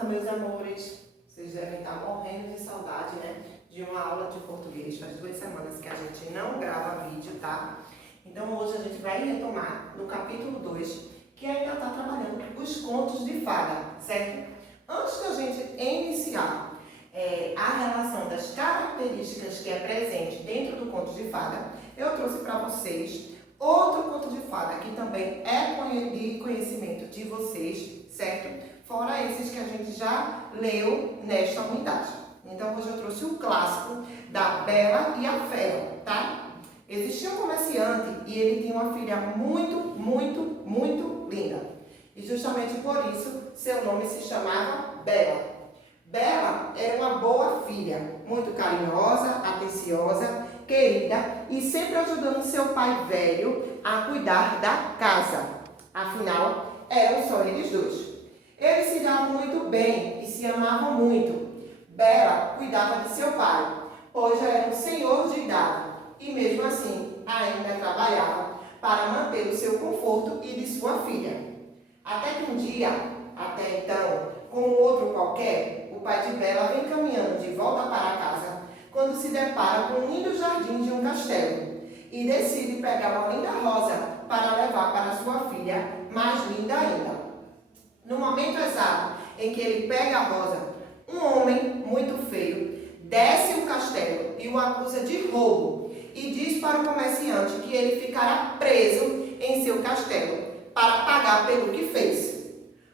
semana, meus amores. Vocês devem estar morrendo de saudade, né? De uma aula de português. Faz 2 semanas que a gente não grava vídeo, tá? Então hoje a gente vai retomar no capítulo 2, que ainda está trabalhando os contos de fada, certo? Antes da gente iniciar a relação das características que é presente dentro do conto de fada, eu trouxe para vocês outro conto de fada que também é de conhecimento de vocês, certo? Fora esses que a gente já leu nesta unidade. Então hoje eu trouxe o clássico da Bela e a Fera, tá? Existia um comerciante e ele tinha uma filha muito linda. E justamente por isso seu nome se chamava Bela. Bela era uma boa filha, muito carinhosa, atenciosa, querida e sempre ajudando seu pai velho a cuidar da casa. Afinal, eram só eles dois. Eles se davam muito bem e se amavam muito. Bela cuidava de seu pai, pois já era um senhor de idade e mesmo assim ainda trabalhava para manter o seu conforto e de sua filha. Até que um dia, até então, como outro qualquer, o pai de Bela vem caminhando de volta para casa quando se depara com um lindo jardim de um castelo e decide pegar uma linda rosa para levar para sua filha, mais linda ainda. No momento exato em que ele pega a rosa, um homem muito feio desce o castelo e o acusa de roubo e diz para o comerciante que ele ficará preso em seu castelo para pagar pelo que fez.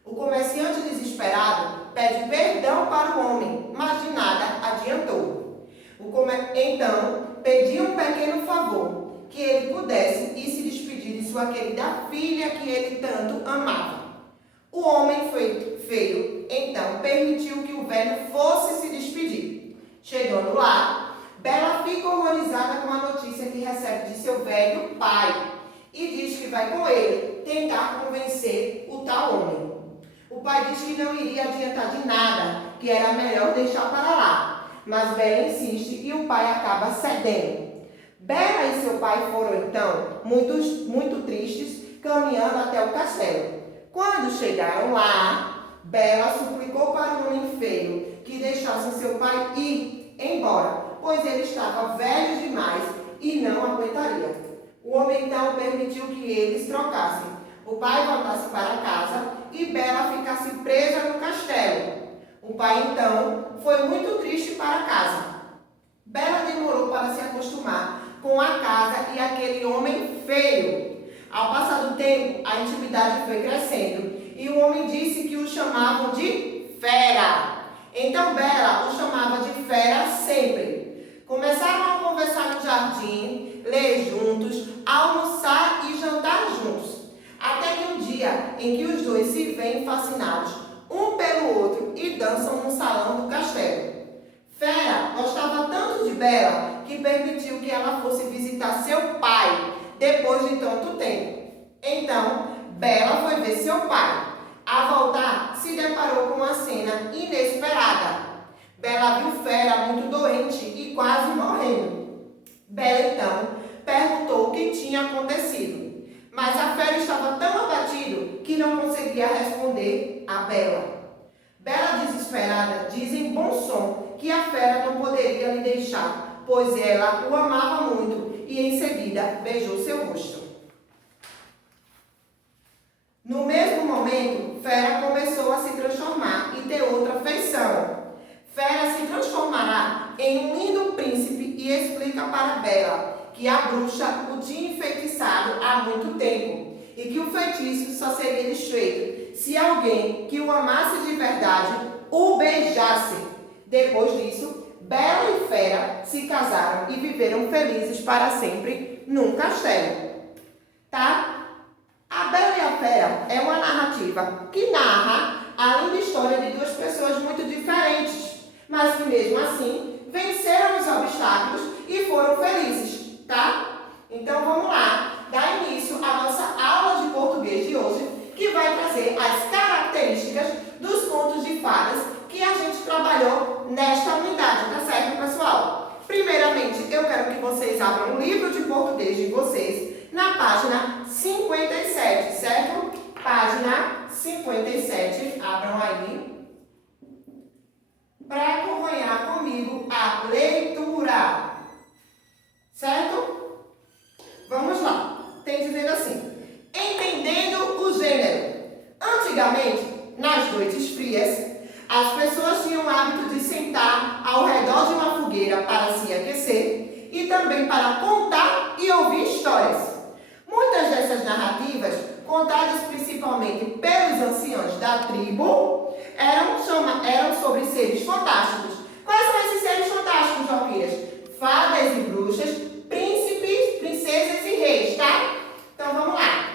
O comerciante desesperado pede perdão para o homem, mas de nada adiantou. Então, pediu um pequeno favor, que ele pudesse ir se despedir de sua querida filha que ele tanto amava. O homem feio, então, permitiu que o velho fosse se despedir. Chegando lá, Bela fica horrorizada com a notícia que recebe de seu velho pai e diz que vai com ele tentar convencer o tal homem. O pai diz que não iria adiantar de nada, que era melhor deixar para lá, mas Bela insiste e o pai acaba cedendo. Bela e seu pai foram, então, muito tristes, caminhando até o castelo. Quando chegaram lá, Bela suplicou para o homem feio que deixasse seu pai ir embora, pois ele estava velho demais e não aguentaria. O homem então permitiu que eles trocassem. O pai voltasse para casa e Bela ficasse presa no castelo. O pai então foi muito triste para casa. Bela demorou para se acostumar com a casa e aquele homem feio. Ao passar do tempo, a intimidade foi crescendo e o homem disse que o chamavam de Fera. Então Bela o chamava de Fera sempre. Começaram a conversar no jardim, ler juntos, almoçar e jantar juntos. Até que um dia em que os dois se veem fascinados um pelo outro e dançam no salão do castelo. Fera gostava tanto de Bela que permitiu que ela fosse visitar seu pai depois de tanto tempo. Então, Bela foi ver seu pai. Ao voltar, se deparou com uma cena inesperada. Bela viu Fera muito doente e quase morrendo. Bela, então, perguntou o que tinha acontecido. Mas a Fera estava tão abatido que não conseguia responder a Bela. Bela, desesperada, diz em bom som que a Fera não poderia lhe deixar, pois ela o amava muito e em seguida beijou seu rosto. No mesmo momento, Fera começou a se transformar e ter outra feição. Fera se transformará em um lindo príncipe e explica para Bela que a bruxa o tinha enfeitiçado há muito tempo e que o feitiço só seria desfeito se alguém que o amasse de verdade o beijasse. Depois disso, Bela e Fera se casaram e viveram felizes para sempre num castelo. Tá? A Bela e a Fera é uma narrativa que narra a linda história de 2 pessoas muito diferentes, mas que mesmo assim venceram os obstáculos e foram felizes, tá? Então vamos lá, dar início à nossa aula de português de hoje, que vai trazer as características dos contos de fadas que a gente trabalhou nesta unidade, tá certo, pessoal? Primeiramente, eu quero que vocês abram o livro de português de vocês na página 57, certo? Página 57, abram aí. para acompanhar comigo a leitura. Certo? Vamos lá. Tem dizendo assim: entendendo o gênero. Antigamente, nas noites frias, as pessoas tinham o hábito de sentar ao redor de uma fogueira para se aquecer e também para contar e ouvir histórias. Muitas dessas narrativas, contadas principalmente pelos anciãos da tribo, eram sobre seres fantásticos. Quais são esses seres fantásticos, Valquírias? Fadas e bruxas, príncipes, princesas e reis, tá? Então vamos lá.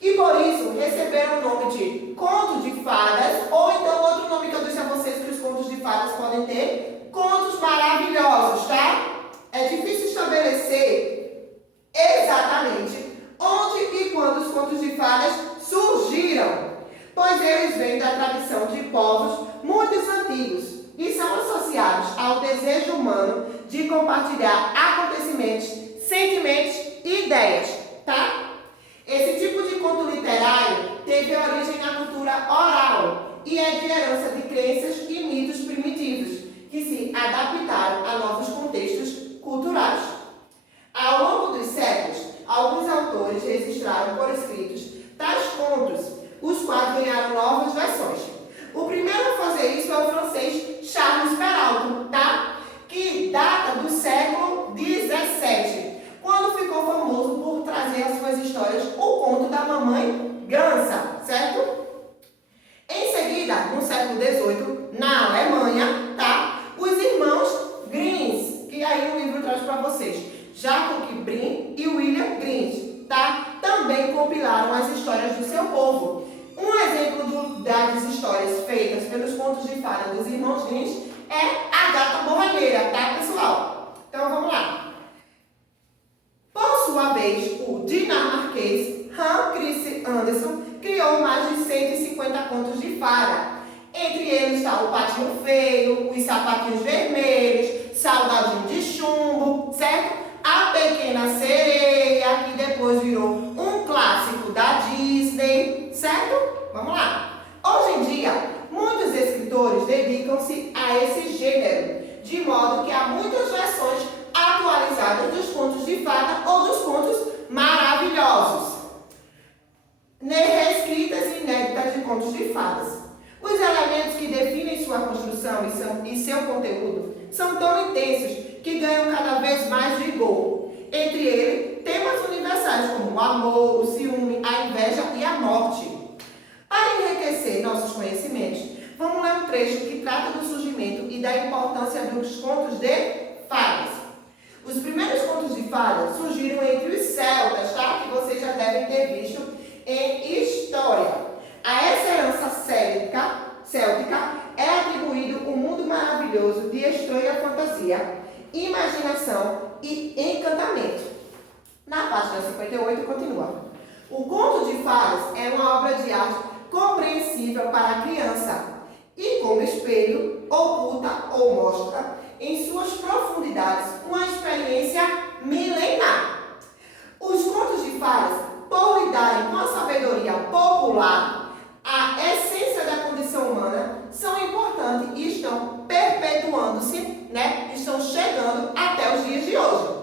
E por isso receberam o nome de contos de fadas, ou então outro nome que eu disse a vocês que os contos de fadas podem ter, contos maravilhosos, tá? É difícil estabelecer exatamente onde e quando os contos de fadas surgiram, pois eles vêm da tradição de povos muito antigos e são associados ao desejo humano de compartilhar acontecimentos, sentimentos e ideias, tá? Esse tipo de conto literário teve origem na cultura oral e é de herança de crenças e mitos primitivos que se adaptaram a novos contextos culturais. Ao longo dos séculos, alguns autores registraram por escritos tais contos, os quais ganharam novas versões. O primeiro a fazer isso é o francês Charles Perrault, tá? Que data do século XVII, quando ficou famoso por trazer as suas histórias o conto da mamãe Gansa, certo? Em seguida, no século XVIII, na Alemanha, tá? Os irmãos Grimm, que aí o livro traz para vocês, Jacob Grimm e William Grimm, tá? Também compilaram as histórias do seu povo. Um exemplo das histórias feitas pelos contos de fada dos irmãos Grimm é a Gata Borralheira, tá, pessoal? Então vamos lá. Por sua vez, o dinamarquês Hans Christian Andersen criou mais de 150 contos de fada. Entre eles está o Patinho Feio, os Sapatinhos Vermelhos, Saudadinho de Chumbo, certo? A Pequena Sereia, que depois virou um clássico da Disney, certo? Vamos lá. Hoje em dia, muitos escritores dedicam-se a esse gênero, de modo que há muitas versões atualizadas dos contos de fada ou dos contos maravilhosos, reescritas e inéditas de contos de fadas. Os elementos que definem sua construção e seu conteúdo são tão intensos que ganham cada vez mais vigor. Entre eles, temas universais como o amor, o ciúme, a inveja e a morte. Para enriquecer nossos conhecimentos, vamos ler um trecho que trata do surgimento e da importância dos contos de fadas. Os primeiros contos de fadas surgiram entre os celtas, tá? Que vocês já devem ter visto em história. A essa herança céltica é atribuído um mundo maravilhoso de estranha fantasia, imaginação e encantamento. Na página 58 continua. O conto de fadas é uma obra de arte compreensível para a criança e, como espelho, oculta ou mostra em suas profundidades uma experiência milenar. Os contos de fadas, por lidarem com a sabedoria popular, a essência da condição humana, são importantes e estão perpetuando-se, né? Estão chegando até os dias de hoje.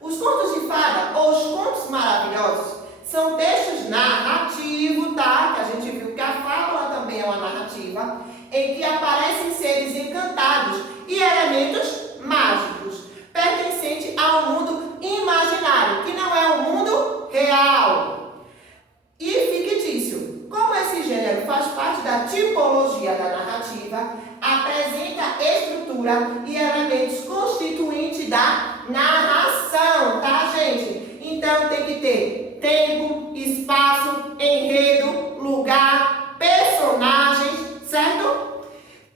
Os contos de fada, ou os contos maravilhosos, são textos narrativos, tá? Que a gente viu que a fábula também é uma narrativa, em que aparecem seres encantados e elementos mágicos, pertencentes ao mundo imaginário, que não é o mundo real. E fictício. Como esse gênero faz parte da tipologia da narrativa, apresenta estrutura e elementos constituintes da narração, tá, gente? Então tem que ter tempo, espaço, enredo, lugar, personagens, certo?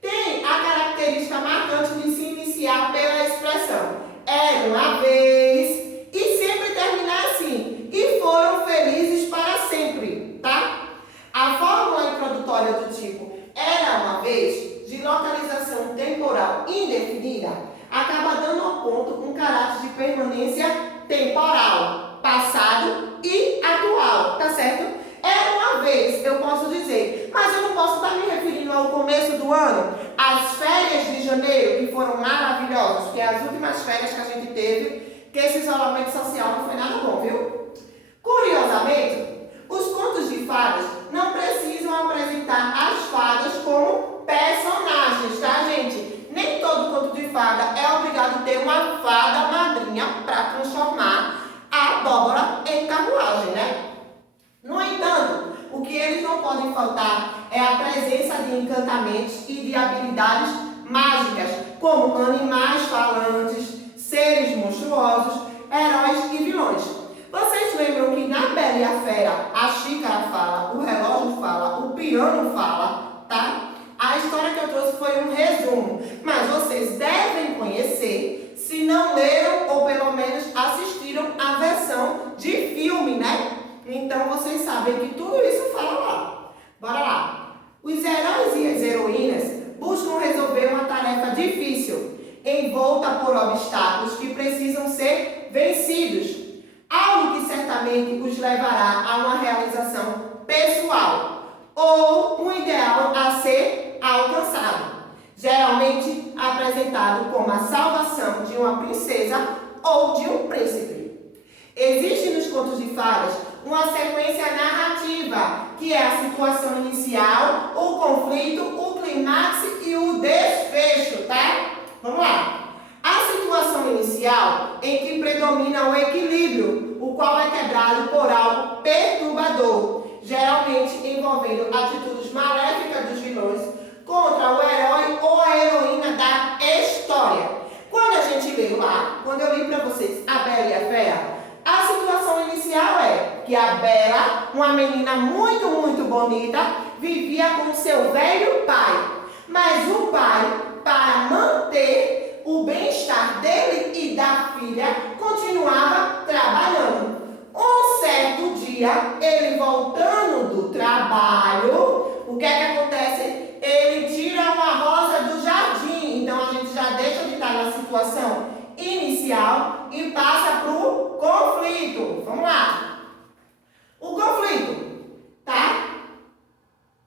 Tem a característica marcante de se iniciar pela expressão "era uma vez" e sempre terminar assim: "e foram felizes para sempre", tá? A fórmula introdutória do tipo "era uma vez", de localização temporal indefinida, acaba dando ao ponto um caráter de permanência temporal, passado e atual, tá certo? Era uma vez, eu posso dizer, mas eu não posso estar me referindo ao começo do ano, a as férias de janeiro, que foram maravilhosas, porque as últimas férias que a gente teve, que esse isolamento social não foi nada bom, viu? Curiosamente, os contos de fadas não precisam apresentar as fadas como personagens, tá, gente? Nem todo conto de fada é obrigado a ter uma fada madrinha para transformar a abóbora em carruagem, né? No entanto, o que eles não podem faltar é a presença de encantamentos e de habilidades mágicas, como animais falantes, seres monstruosos, heróis e vilões. Vocês lembram que na Bela e a Fera a xícara fala, o relógio fala, o piano fala, tá? A história que eu trouxe foi um resumo, mas vocês devem conhecer se não leram ou pelo menos assistiram a versão de filme, né? Então vocês sabem que tudo isso fala lá. Bora lá. Os heróis e as heroínas buscam resolver uma tarefa difícil, envolta por obstáculos que precisam ser vencidos. Algo que certamente os levará a uma realização pessoal ou um ideal a ser alcançado, geralmente apresentado como a salvação de uma princesa ou de um príncipe. Existe nos contos de fadas uma sequência narrativa, que é a situação inicial, o conflito, o clímax e o desfecho, tá? Vamos lá. A situação inicial em que predomina o equilíbrio, o qual é quebrado por algo perturbador, geralmente envolvendo atitudes maléficas dos vilões contra o herói ou a heroína da história. Quando a gente leu lá, quando eu li para vocês a Bela e a Fera, a situação inicial é que a Bela, uma menina muito, muito bonita, vivia com seu velho pai. Mas o pai, para manter o bem-estar dele e da filha, continuava trabalhando. Um certo dia, ele voltando do trabalho, o que é que acontece? Ele tira uma rosa do jardim. Então, a gente já deixa de estar na situação inicial e passa para o conflito. Vamos lá. O conflito, tá?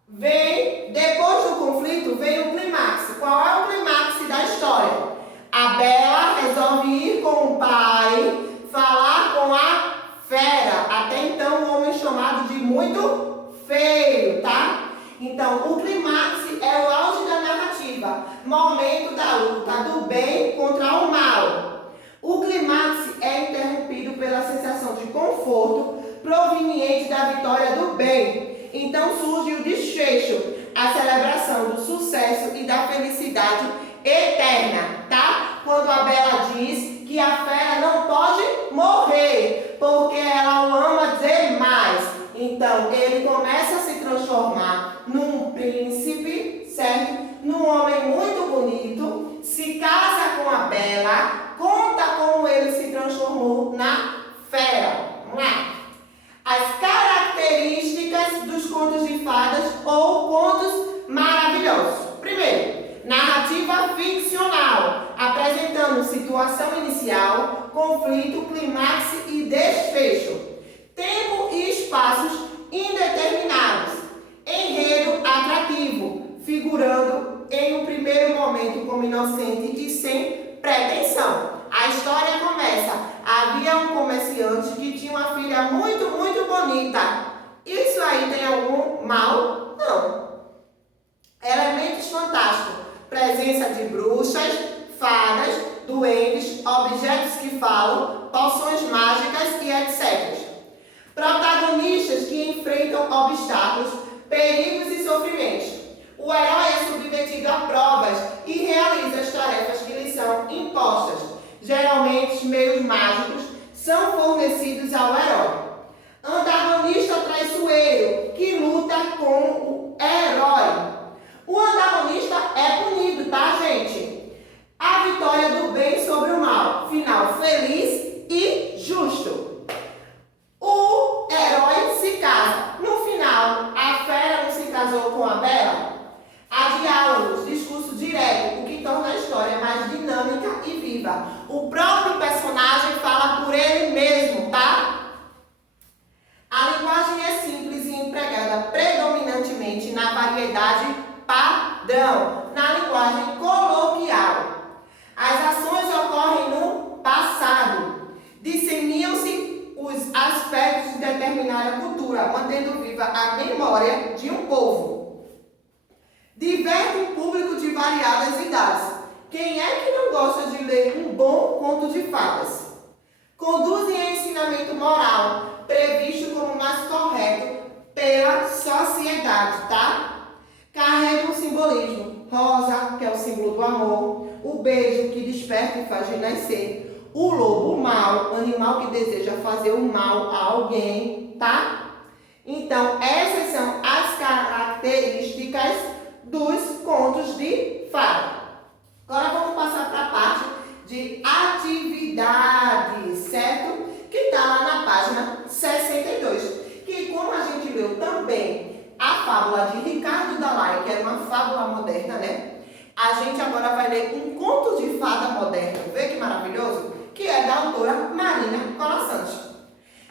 Depois do conflito, vem o clímax. Qual é o clímax da história? A Bela resolve ir com o pai, falar com a Fera. Até então, um homem chamado de muito feio, tá? Então, o clímax é o auge da narrativa, momento da luta do bem contra o mal. O clímax é interrompido pela sensação de conforto proveniente da vitória do bem. Então surge o desfecho, a celebração do sucesso e da felicidade eterna, tá? Quando a Bela diz que a Fera não pode morrer, porque ela o ama demais. Então, ele começa a se transformar num príncipe, certo? Num homem muito bonito, se casa com a Bela, conta como ele se transformou na Fera. Vamos lá. As características dos contos de fadas ou contos maravilhosos. Primeiro, narrativa ficcional, apresentando situação inicial, conflito, clímax e desfecho. Tempo e espaços indeterminados. Enredo atrativo, figurando em um primeiro momento como inocente e sem pretensão. A história começa. Havia um comerciante que tinha uma filha muito, muito bonita. Isso aí tem algum mal? Não. Elementos fantásticos. Presença de bruxas, fadas, duendes, objetos que falam, poções mágicas e etc. Protagonistas que enfrentam obstáculos, perigos e sofrimentos. O herói é submetido a provas e realiza as tarefas que lhe são impostas. Geralmente, os meios mágicos são fornecidos ao herói. Antagonista traiçoeiro, que luta com o herói. O antagonista é punido, tá, gente? A vitória do bem sobre o mal. Final feliz e justo. O herói se casa. No final, a Fera não se casou com a Bela? Há diálogos, discurso direto, o que torna a história mais dinâmica e viva. O próprio personagem fala por ele mesmo, tá? A linguagem é simples e empregada predominantemente na variedade padrão. Na linguagem linguagem coloquial. As ações ocorrem no passado. Disseminam-se os aspectos de determinada cultura, mantendo viva a memória de um povo. Diverte um público de variadas idades. Quem é que não gosta de ler um bom conto de fadas? Conduzem a ensinamento moral, previsto como mais correto pela sociedade, tá? Carrega um simbolismo. Rosa, que é o símbolo do amor. O beijo, que desperta e faz renascer. O lobo mau, animal que deseja fazer o mal a alguém, tá? Então, essas são as características dos contos de fada. Agora vamos passar para a parte de atividades, certo? Que está lá na página 62. Que como a gente leu também a fábula de Ricardo Dalai, que era uma fábula moderna, né? A gente agora vai ler um conto de fada moderno. Vê que maravilhoso? Que é da autora Marina Colasantos.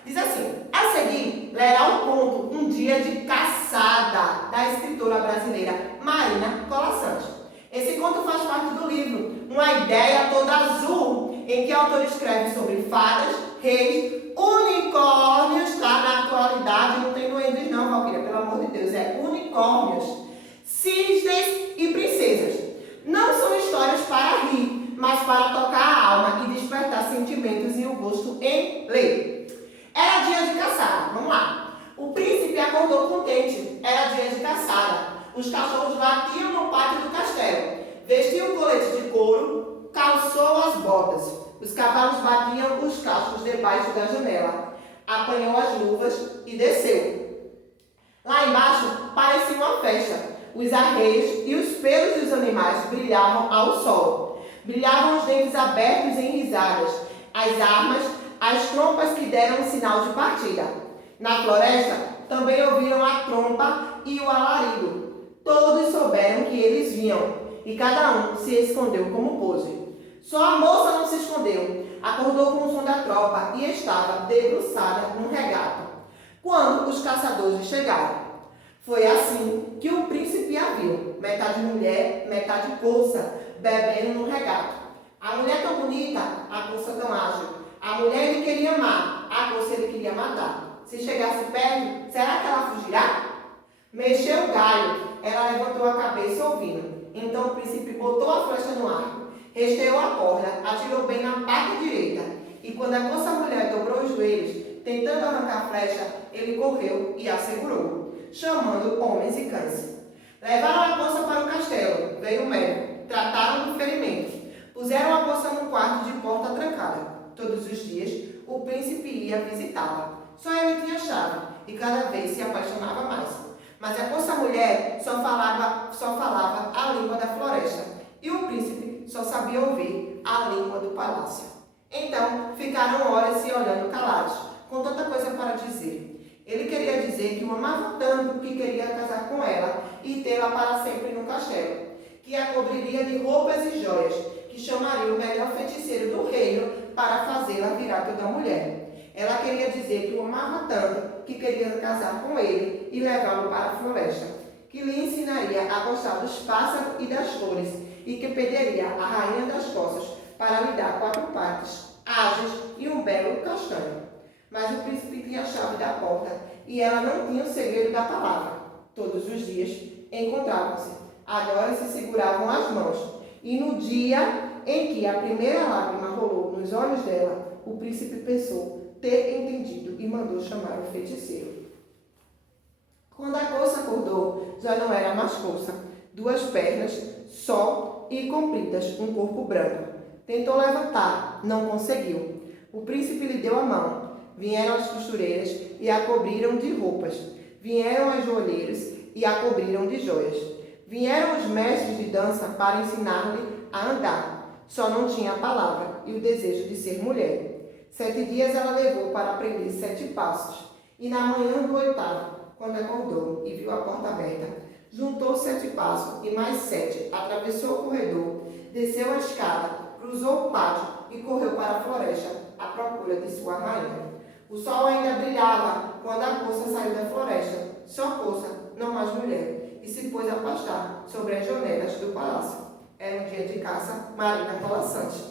Diz assim: a seguir, lerá o conto Um Dia de Caçada, da escritora brasileira Marina Colasantos. Esse conto faz parte do livro Uma Ideia Toda Azul, em que o autor escreve sobre fadas, reis, unicórnios, tá? Na atualidade não tem duendes não, Valquíria, pelo amor de Deus, é unicórnios, cisnes e princesas. Não são histórias para rir, mas para tocar a alma e despertar sentimentos e o gosto em ler. Era dia de caçada, vamos lá. O príncipe acordou contente, era dia de caçada. Os cachorros latiam no pátio do castelo. Vestiu o colete de couro, calçou as botas. Os cavalos batiam os cascos debaixo da janela. Apanhou as luvas e desceu. Lá embaixo parecia uma festa. Os arreios e os pelos dos animais brilhavam ao sol. Brilhavam os dentes abertos em risadas, as armas, as trompas que deram um sinal de partida. Na floresta também ouviram a trompa e o alarido. Todos souberam que eles vinham, e cada um se escondeu como pôde. Só a moça não se escondeu, acordou com o som da tropa e estava debruçada num regato, quando os caçadores chegaram. Foi assim que o príncipe a viu, metade mulher, metade corça, bebendo no regato. A mulher tão bonita, a corça tão ágil. A mulher ele queria amar, a corça ele queria matar. Se chegasse perto, será que ela fugirá? Mexeu o galho, ela levantou a cabeça ouvindo. Então o príncipe botou a flecha no arco, resteou a corda, atirou bem na parte direita. E quando a corça mulher dobrou os joelhos, tentando arrancar a flecha, ele correu e a segurou, chamando homens e cães. Levaram a moça para o castelo, veio o médico, trataram do ferimento. Puseram a moça num quarto de porta trancada. Todos os dias, o príncipe ia visitá-la. Só ele tinha chave, e cada vez se apaixonava mais. Mas a moça mulher só falava a língua da floresta, e o príncipe só sabia ouvir a língua do palácio. Então, ficaram horas se olhando calados, com tanta coisa para dizer. Ele queria dizer que o amava tanto que queria casar com ela e tê-la para sempre no castelo, que a cobriria de roupas e joias, que chamaria o melhor feiticeiro do reino para fazê-la virar toda mulher. Ela queria dizer que o amava tanto que queria casar com ele e levá-lo para a floresta, que lhe ensinaria a gostar dos pássaros e das flores e que perderia a rainha das costas para lhe dar 4 partes, ágeis e um belo castanho. Mas o príncipe tinha a chave da porta e ela não tinha o segredo da palavra. Todos os dias encontravam-se, agora se seguravam as mãos. E no dia em que a primeira lágrima rolou nos olhos dela, o príncipe pensou ter entendido e mandou chamar o feiticeiro. Quando a corça acordou, já não era mais corça. 2 pernas só e compridas, um corpo branco. Tentou levantar, não conseguiu. O príncipe lhe deu a mão. Vieram as costureiras e a cobriram de roupas. Vieram as joalheiras e a cobriram de joias. Vieram os mestres de dança para ensinar-lhe a andar. Só não tinha a palavra e o desejo de ser mulher. 7 dias ela levou para aprender 7 passos. E na manhã do 8º, quando acordou e viu a porta aberta, juntou 7 passos e mais 7, atravessou o corredor, desceu a escada, cruzou o pátio e correu para a floresta à procura de sua rainha. O sol ainda brilhava quando a corça saiu da floresta, só corça, não mais mulher, e se pôs a pastar sobre as janelas do palácio. caça Marina Colasanti,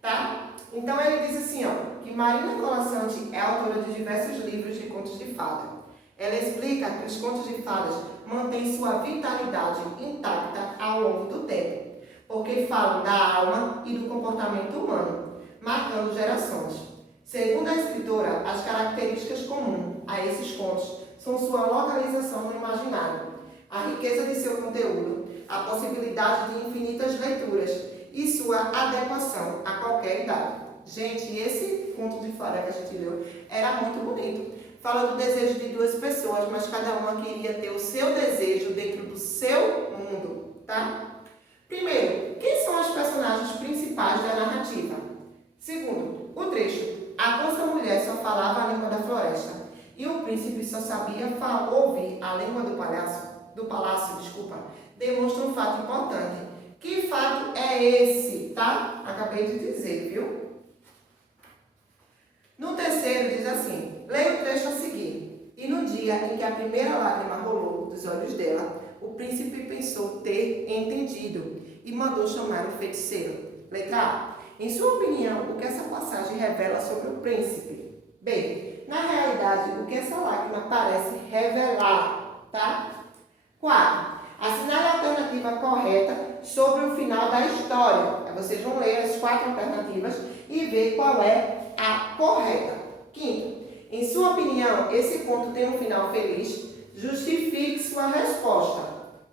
tá? Então ele diz assim, ó, que Marina Colasanti é autora de diversos livros de contos de fada. Ela explica que os contos de fadas mantêm sua vitalidade intacta ao longo do tempo, porque falam da alma e do comportamento humano, marcando gerações. Segundo a escritora, as características comuns a esses contos são sua localização no imaginário, a riqueza de seu conteúdo, a possibilidade de infinitas leituras e sua adequação a qualquer idade. Gente, esse conto de fada que a gente leu era muito bonito. Fala do desejo de duas pessoas, mas cada uma queria ter o seu desejo dentro do seu mundo, tá? Primeiro, quem são as personagens principais da narrativa? Segundo, o trecho. A moça mulher só falava a língua da floresta e o príncipe só sabia ouvir a língua do palácio, demonstra um fato importante. Que fato é esse, tá? Acabei de dizer, viu? No terceiro diz assim, leia o trecho a seguir. E no dia em que a primeira lágrima rolou dos olhos dela, o príncipe pensou ter entendido e mandou chamar o feiticeiro. Letra A. Em sua opinião, o que essa passagem revela sobre o príncipe? B. Na realidade, o que essa lágrima parece revelar, tá? 4. Assinale a alternativa correta sobre o final da história. Aí vocês vão ler as 4 alternativas e ver qual é a correta. 5. Em sua opinião, esse conto tem um final feliz? Justifique sua resposta.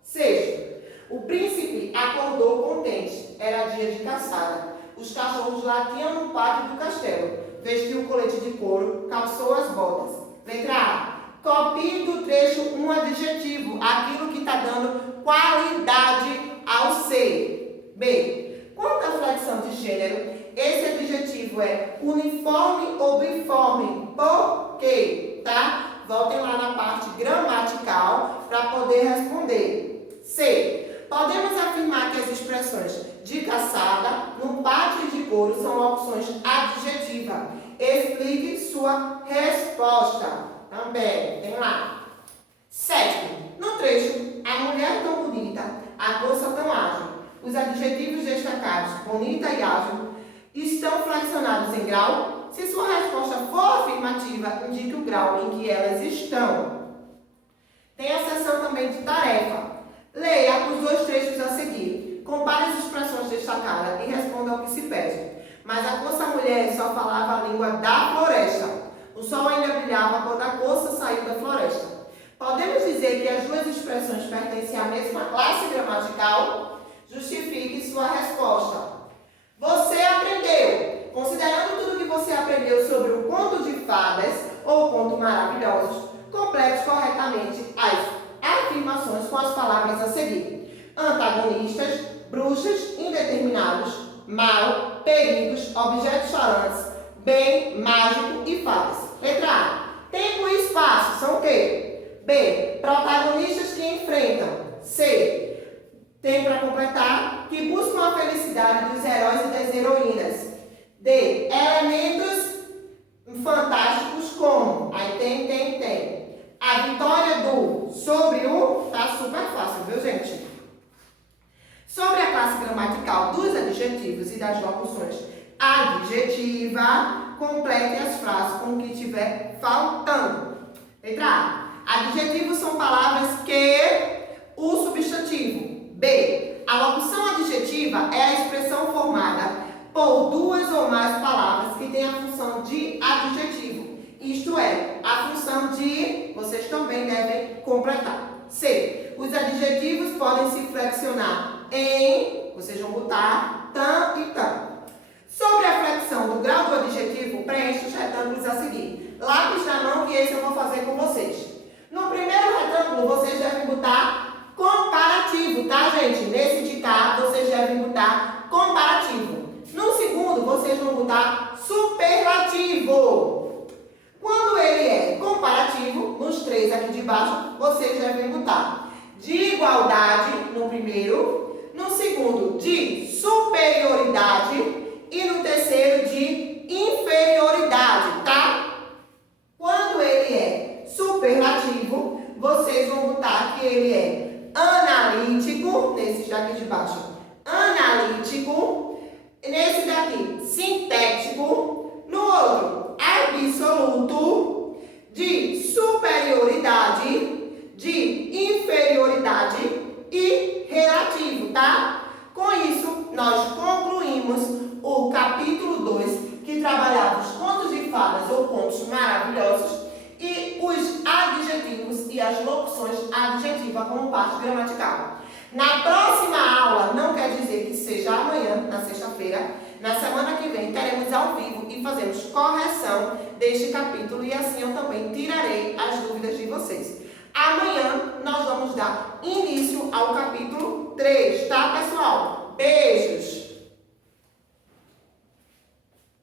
6. O príncipe acordou contente. Era dia de caçada. Os cachorros latiam no pátio do castelo. Vestiu o colete de couro, calçou as botas. Letra A. Copie do trecho um adjetivo, aquilo que está dando qualidade ao ser. B. Quanto à flexão de gênero, esse adjetivo é uniforme ou biforme. Por quê? Tá? Voltem lá na parte gramatical para poder responder. C. Podemos afirmar que as expressões de caçada, no pátio de couro, são locuções adjetivas. Explique sua resposta. Também, tem lá. 7. No trecho, a mulher tão bonita, a moça tão ágil. Os adjetivos destacados, bonita e ágil, estão flexionados em grau? Se sua resposta for afirmativa, indique o grau em que elas estão. Tem a seção também de tarefa. Leia os 2 trechos a seguir. Compare as expressões destacadas e responda ao que se pede. Mas a moça mulher só falava a língua da floresta. O sol ainda brilhava quando a moça saiu da floresta. Podemos dizer que as 2 expressões pertencem à mesma classe gramatical? Justifique sua resposta. Você aprendeu. Considerando tudo que você aprendeu sobre o conto de fadas ou conto maravilhosos, complete corretamente as afirmações com as palavras a seguir. Antagonistas, bruxas, indeterminados, mal, perigos, objetos falantes, bem, mágico e fadas. Letra A. Tempo e espaço são o quê? B. Protagonistas que enfrentam. C. Tem para completar que buscam a felicidade dos heróis e das heroínas. D. Elementos fantásticos como. Aí tem. A vitória do sobre o. Tá super fácil, viu, gente? Sobre a classe gramatical dos adjetivos e das locuções adjetiva, complete as frases com o que estiver faltando. Letra A. Adjetivos são palavras que o substantivo. B. A locução adjetiva é a expressão formada por 2 ou mais palavras que tem a função de adjetivo. Isto é, a função de, vocês também devem completar. C. Os adjetivos podem se flexionar em, vocês vão botar tan e tan. Sobre a flexão do grau do adjetivo, preencha os retângulos a seguir. Lápis na mão, que esse eu vou fazer com vocês. No primeiro retângulo, vocês devem botar comparativo, tá, gente? Nesse de cá, vocês devem botar comparativo. No segundo, vocês vão botar superlativo. Quando ele é comparativo, nos 3 aqui de baixo, vocês devem botar de igualdade no primeiro, no segundo, de superioridade e no terceiro, de inferioridade, tá? Quando ele é superlativo, vocês vão botar que ele é analítico, nesses daqui de baixo, analítico, analítico. Nesse daqui, sintético. No outro, absoluto. De superioridade, de inferioridade e relativo, tá? Com isso, nós concluímos o capítulo 2, que trabalhava os contos de fadas ou contos maravilhosos e os adjetivos e as locuções adjetivas como parte gramatical. Na próxima aula, não quer dizer que seja amanhã, na sexta-feira, na semana que vem teremos ao vivo e fazemos correção deste capítulo e assim eu também tirarei as dúvidas de vocês. Amanhã nós vamos dar início ao capítulo 3, tá, pessoal? Beijo!